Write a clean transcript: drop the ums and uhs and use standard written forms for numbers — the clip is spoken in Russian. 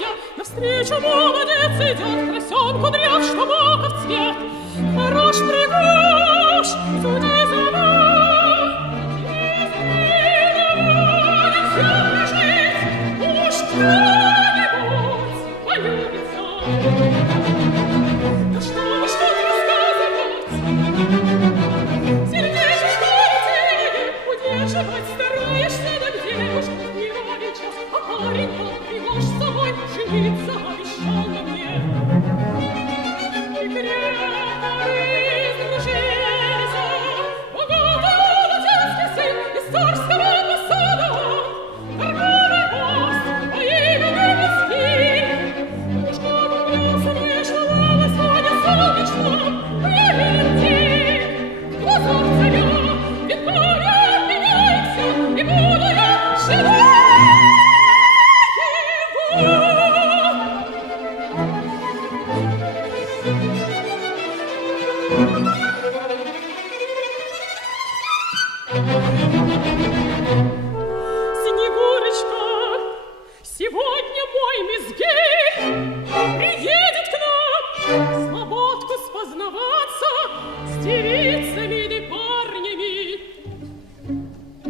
я, навстречу молодец идет, красен кудряв, что маков цвет. Хорош пригож, суди за мной, нельзя прожить, уж кто-нибудь полюбится. Да что вы, что рассказывать? Сердечко летит, удерживать стараешься, да где уж не равен час, а парень тот пригож с собой жениться обещал на мне. И крепко издружился богатый молодецкий сын из царского посада, торговый гость по имени Москвы. Уж как влюбился, вышла Лала, Соня солнечная,